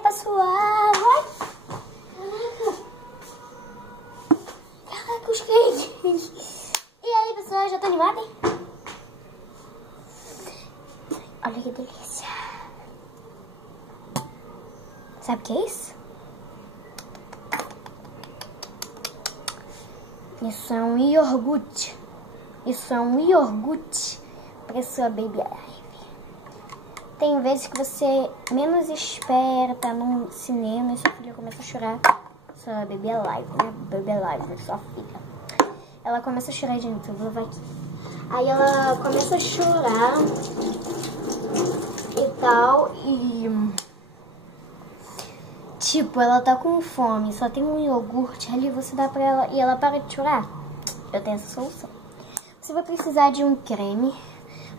pessoal! Ai. Caraca, os crentes! E aí, pessoal, já tá animada, hein? Olha que delícia! Sabe o que é isso? Isso é um iogurte. Isso é um iogurte para sua Baby Alive. Tem vezes que você menos espera, tá num cinema e sua filha começa a chorar. Sua Baby Alive, né? Baby Alive, sua filha. Ela começa a chorar, gente. Eu vou levar aqui. Aí ela começa a chorar e tal. E tipo, ela tá com fome, só tem um iogurte ali, você dá pra ela e ela para de chorar. Eu tenho essa solução. Você vai precisar de um creme.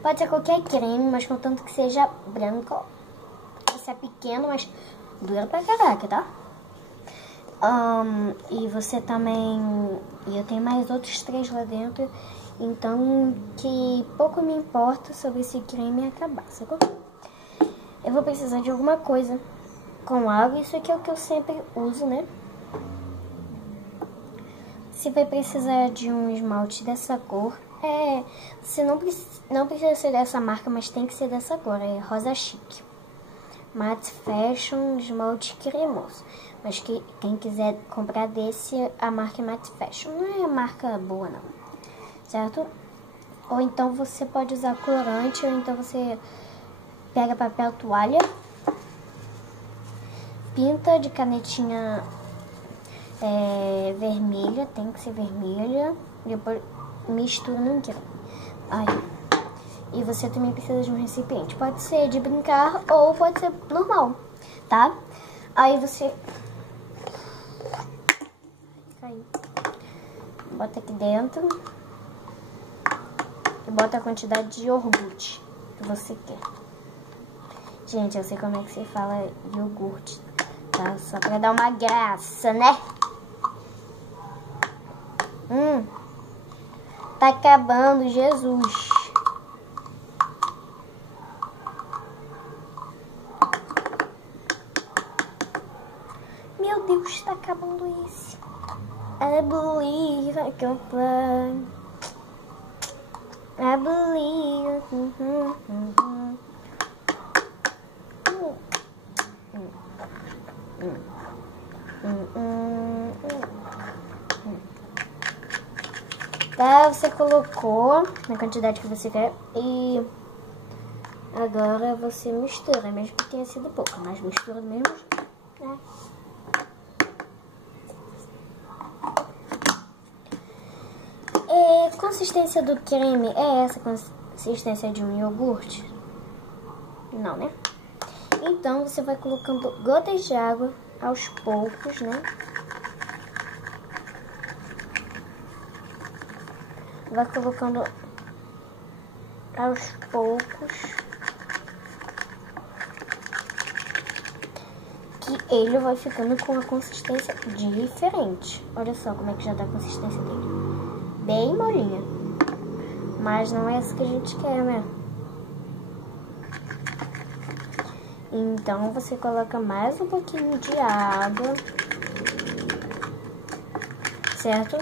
Pode ser qualquer creme, mas contanto que seja branco. Você é pequeno, mas dura pra caraca, tá? E você também... E eu tenho mais outros 3 lá dentro. Então, que pouco me importa sobre esse creme acabar, sacou? Eu vou precisar de alguma coisa com água. Isso aqui é o que eu sempre uso, né? Você vai precisar de um esmalte dessa cor. Você não precisa ser dessa marca, mas tem que ser dessa cor. É rosa chique. Matte Fashion, esmalte cremoso. Mas quem quiser comprar desse, a marca é Matte Fashion. Não é marca boa, não. Certo? Ou então você pode usar corante, ou então você pega papel toalha, pinta de canetinha vermelha, tem que ser vermelha, depois mistura no creme. E você também precisa de um recipiente, pode ser de brincar ou pode ser normal, tá? Aí você bota aqui dentro e bota a quantidade de iogurte que você quer. Gente, eu sei como é que se fala iogurte, tá? Só pra dar uma graça, né? Tá acabando, Jesus. Meu Deus, tá acabando esse. I believe I can fly. I believe. Tá, você colocou na quantidade que você quer e agora você mistura, mesmo que tenha sido pouco, mas mistura mesmo, né? Consistência do creme é essa consistência de um iogurte? Não, né? Então você vai colocando gotas de água aos poucos, né? Vai colocando aos poucos, que ele vai ficando com uma consistência diferente. Olha só como é que já dá a consistência dele. Bem molinha. Mas não é essa que a gente quer, né? Então você coloca mais um pouquinho de água, certo?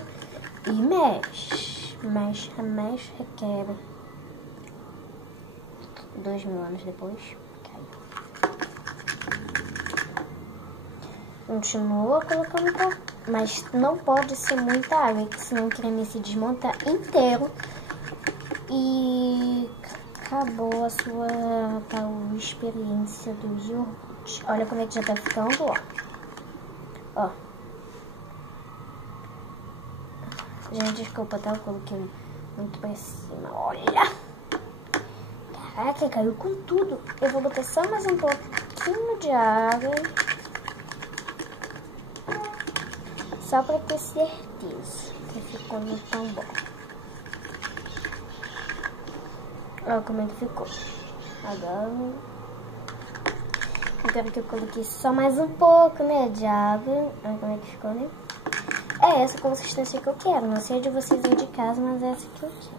E mexe. Mexe, requebra. 2000 anos depois, caiu. Continua colocando pouco, mas não pode ser muita água, senão o creme se desmonta inteiro e acabou a sua tal experiência do iogurte. Olha como é que já tá ficando, ó. Gente, desculpa, tá? Eu coloquei muito pra cima. Olha! Caraca, caiu com tudo. Eu vou botar só mais um pouquinho de água. Só pra ter certeza que ficou não tão bom. Olha como é que ficou. Agora que eu coloquei só mais um pouco, né, de água. Olha como é que ficou, né? É essa consistência que eu quero. Não sei de vocês aí de casa, mas é essa que eu quero.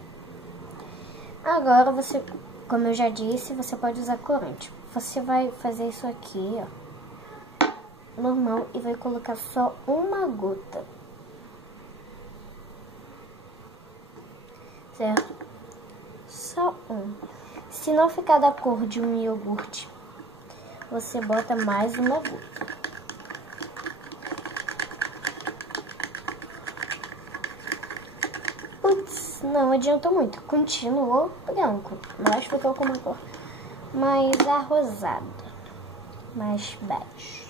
Agora você, como eu já disse, você pode usar corante. Você vai fazer isso aqui, ó. normal e vai colocar só uma gota. Certo? Só um. Se não ficar da cor de um iogurte, você bota mais uma gota. Putz, não adiantou muito. Continuou branco, mas ficou com uma cor mais arrosada, mais baixo.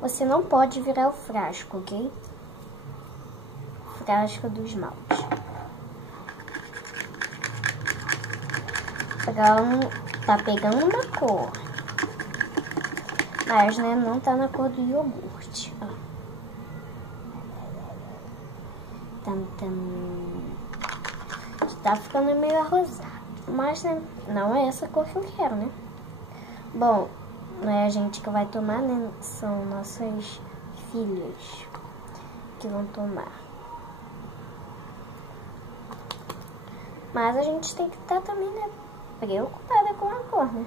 Você não pode virar o frasco, ok? Frasco do esmalte. Tá pegando uma cor, mas né, não tá na cor do iogurte. Ó. Tá ficando meio arrosado, mas né, não é essa cor que eu quero, né? Bom, não é a gente que vai tomar, né? São nossas filhas que vão tomar. Mas a gente tem que estar também, né, preocupada com a cor, né?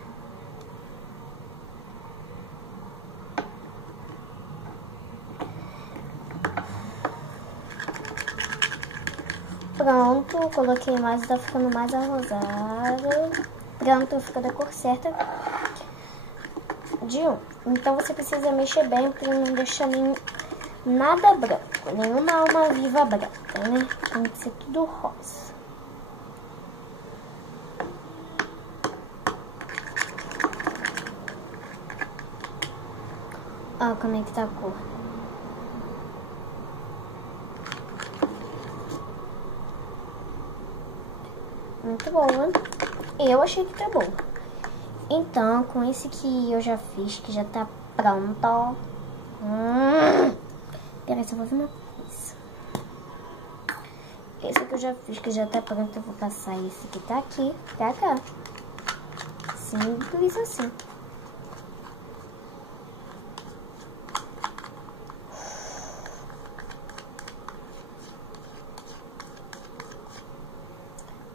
Pronto, coloquei mais, tá ficando mais arrosado. Pronto, ficou da cor certa de um. Então você precisa mexer bem para não deixar nada branco, nenhuma alma viva branca, né? Tem que ser tudo rosa. Ó, como é que tá a cor. Muito boa. Eu achei que tá bom. Então, com esse que eu já fiz, que já tá pronto. Peraí, só vou ver uma coisa. Esse que eu já fiz, que já tá pronto, eu vou passar esse que tá aqui pra cá. Simples assim.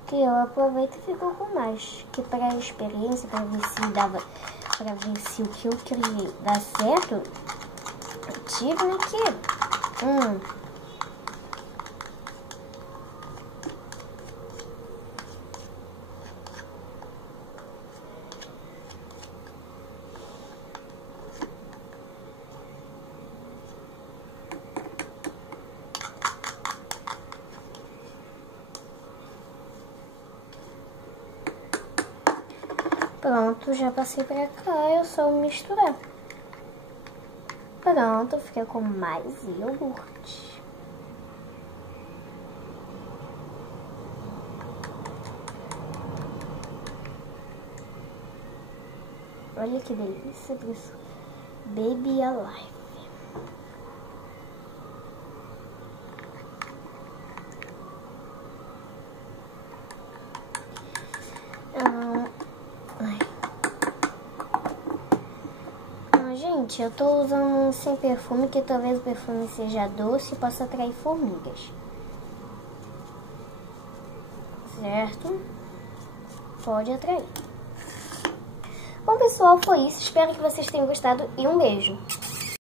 Que eu aproveito e fico com mais, que para a experiência, para ver se dava, para ver se o que eu criei dá certo, eu tiro aqui. Pronto, já passei pra cá, eu só misturar. Pronto, fica com mais iogurte. Olha que delícia disso. Baby Alive. Gente, eu tô usando um sem perfume, que talvez o perfume seja doce e possa atrair formigas. Certo? Pode atrair. Bom, pessoal, foi isso. Espero que vocês tenham gostado e um beijo.